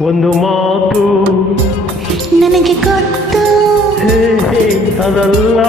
ಒಂದು ಮಾತು. ನನಗೆ ಗೊತ್ತು. ಅದಲ್ಲ.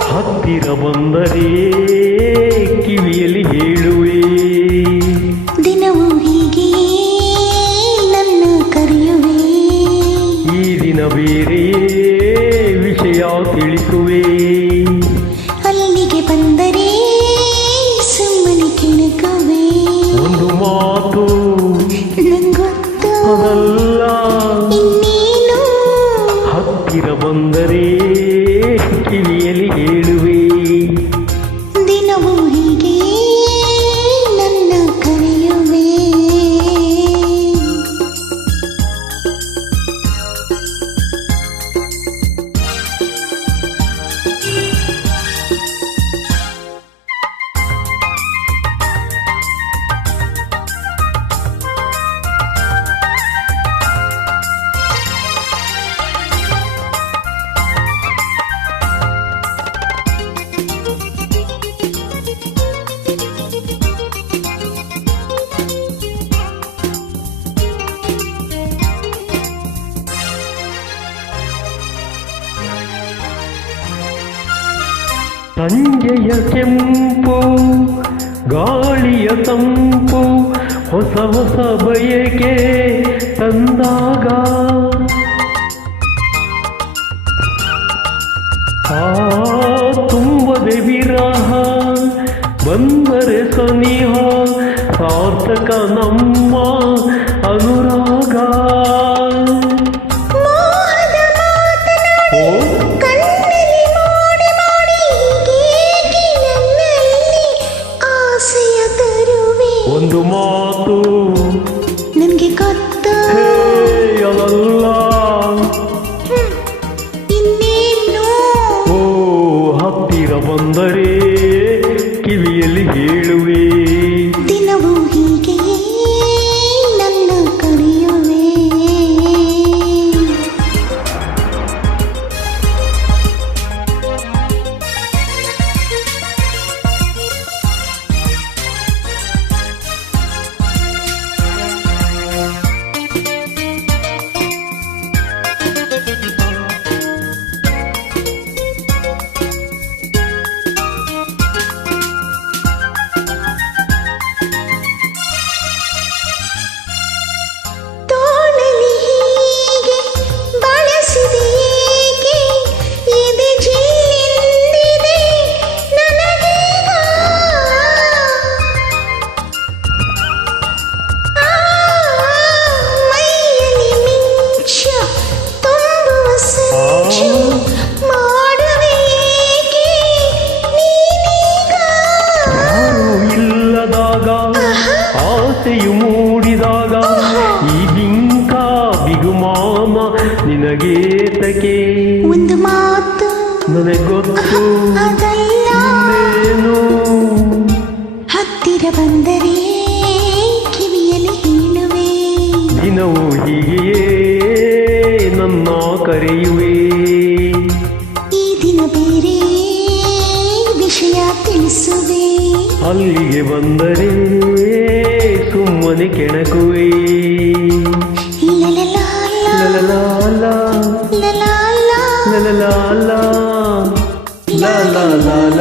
ಹತ್ತಿರ ಬಂದರೆ ಕಿವಿಯಲ್ಲಿ ಹೇಳುವೆ. ದಿನವೂ ಹೀಗೆ ನನ್ನ ಕರೆಯುವೆ. ಈ ದಿನ ಬೇರೆಯೇ ವಿಷಯ ತಿಳಿಸುವೆ. ಸಂಜೆಯ ಕೆಂಪು ಗಾಳಿಯ ತಂಪು ಹೊಸ ಹೊಸ ಬಯಕೆ ತಂದಾಗ ಆ ತುಂಬದೆ ವಿರಹ ಬಂದರೆ ಸನಿಹ ಸಾರ್ಥಕ ನಮ್ಮ ಅನುರಾಗ ತರುವೆ ಒಂದು ಗೊತ್ತು. ಇನ್ನೇನು? ಹತ್ತಿರ ಬಂದರೆ ಕಿವಿಯಲ್ಲಿ ಹೇಳುವೆ. ದಿನವೂ ಹೀಗೆಯೇ ನನ್ನ ಕರೆಯುವೆ. ಈ ದಿನ ಬೇರೆ ವಿಷಯ ತಿಳಿಸುವೆ. ಅಲ್ಲಿಗೆ ಬಂದರೆ ಸುಮ್ಮನೆ ಕೆಣಕುವೆ.